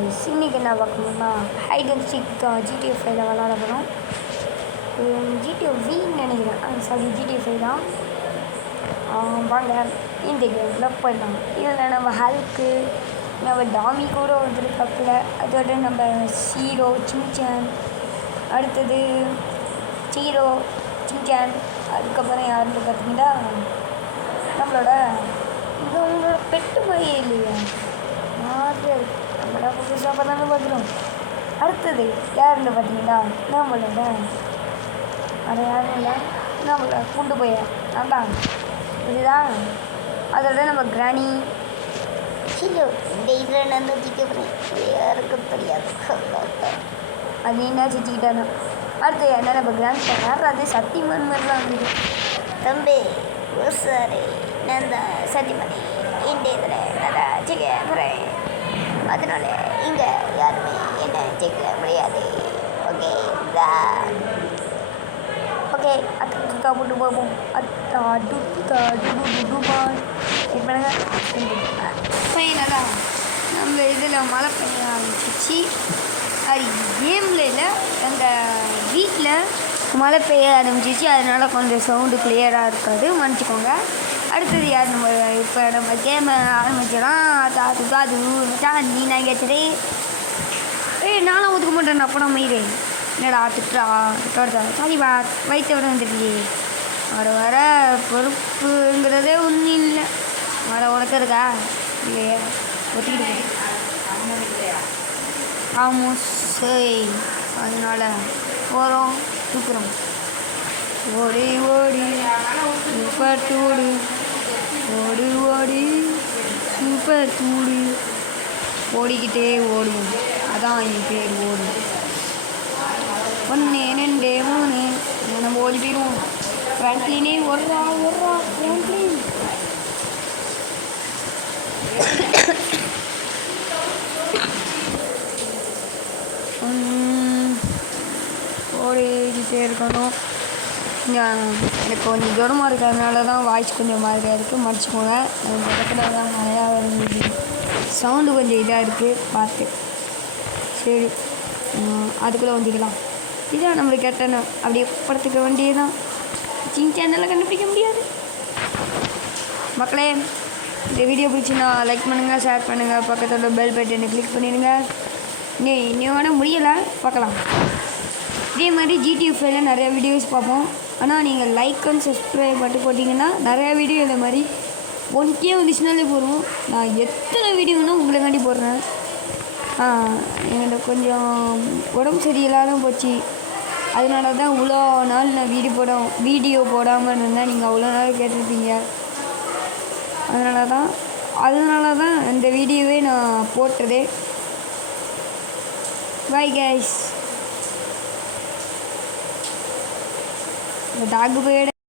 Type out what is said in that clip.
இன்னைக்கு என்ன பார்க்கணும்னா ஹைட் அண்ட் சீக் ஜிடிஏ 5ல விளாட போகிறோம். ஜிடிஏ வின்னு நினைக்கிறேன். சாரி, ஜிடிஏ 5 தான். வாங்க இந்த கேமில் போயிடலாம். இதில் நம்ம ஹல்க்கு, நம்ம டாமி கூட வந்துருக்காப்புல, அதோட நம்ம ஹீரோ சின்சான், அடுத்தது ஹீரோ சின்சான், அதுக்கப்புறம் யாருன்னு பார்த்தீங்கன்னா நம்மளோட பெட்டு மாதிரி இல்லையா நம்மளோட புதுசாக பண்ணாங்க பார்க்குறோம். அடுத்தது யாருன்னு பார்த்தீங்கன்னா நம்மளோட அதை யாரும் இல்லை, நம்மளோட கொண்டு போய் அதான் இதுதான். அதோட நம்ம கிராணி ஹீரோ இந்த இதில் நான் வச்சுக்கிறேன், யாருக்கும் தெரியாது. அது என்ன வச்சுக்கிட்டானோ. அடுத்து என்ன நம்ம கிராண்ட் யார் அது சத்தியமன் மாதிரிலாம் வந்துடும். தம்பி சாரி, நான் தான் சத்தியமணி, இந்த இதில் நான் வச்சுக்கிறேன், அதனால இங்கே யாருமே என்ன வச்சுக்க முடியாது. ஓகே ஓகே அக்கா போட்டு போவோம். ஃபைனலாக நம்ம இதில் மழை பெய்ய ஆரம்பிச்சிச்சு. அது கேமில் இல்லை, எங்கள் வீட்டில் மழை பெய்ய ஆரம்பிச்சிச்சு. அதனால் கொஞ்சம் சவுண்டு கிளியராக இருக்காது, மன்னிச்சிக்கோங்க. அடுத்தது யார் நம்ம இப்போ நம்ம கேமை ஆரம்பிச்சிடலாம். அது மச்சான் நீ நான் கேட்டதே நானும் ஒதுக்க மாட்டேன். அப்போ மயிறு என்னடா திட்டுறா சாரி வா வயிற்று விட வந்துடுச்சு. வர பொறுப்புங்கிறதே ஒன்றும் இல்லை. உனக்கு இருக்கா இல்லையா ஒத்துக்கிட்டு சரி, அதனால போகிறோம் தூக்குறோம். ஓடி ஓடி சூப்பர் தூடு, ஓடி ஓடி சூப்பர் தூடு, ஓடிக்கிட்டே ஓடுவோம், அதான் என் பேர் ஓடு. 1 2 3 நம்ம ஓடி போயிடுவோம். ஃப்ரண்ட்லினே ஒர்றா ஃப்ரண்ட்லின் ஓடிக்கிட்டே இருக்கணும். எனக்கு கொஞ்சம் ஜுரமாக இருக்கிறதுனால தான் வாய்ஸ் கொஞ்சம் மாதிரியாக இருக்குது, மடிச்சுக்கோங்க. அந்த இடத்துல தான் நிறையா இருந்தது, சவுண்டு கொஞ்சம் இதாக இருக்குது பார்த்து. சரி, அதுக்குள்ளே வந்துக்கலாம். இதான் நம்மளுக்கு கட்டணும், அப்படியே படத்துக்க வேண்டியதுதான். சேனலில் கண்டுபிடிக்க முடியாது. மக்களே, இந்த வீடியோ பிடிச்சின்னா லைக் பண்ணுங்கள், ஷேர் பண்ணுங்கள், பக்கத்தோட பெல் பட்டனை கிளிக் பண்ணிடுங்க. இன்னையோட முடியலை, பார்க்கலாம். இதே மாதிரி ஜிடிஏ 5ல நிறையா வீடியோஸ் பார்ப்போம். ஆனால் நீங்கள் லைக் அண்ட் சப்ஸ்கிரைப் மட்டும் போட்டிங்கன்னா நிறையா வீடியோ இந்த மாதிரி 1K வந்துச்சுனாலே போடுவோம். நான் எத்தனை வீடியோன்னா உங்களுக்காண்டி போடுறேன். எனக்கு கொஞ்சம் உடம்பு சரியில்லாமல் போச்சு, அதனால தான் இவ்வளோ நாள் நான் வீடியோ போடாமல் இருந்தேன். நீங்கள் அவ்வளோ நாள் கேட்டிருப்பீங்க. அதனால தான் இந்த வீடியோவே நான் போட்டதே. Bye guys. இந்த டாக் போயிட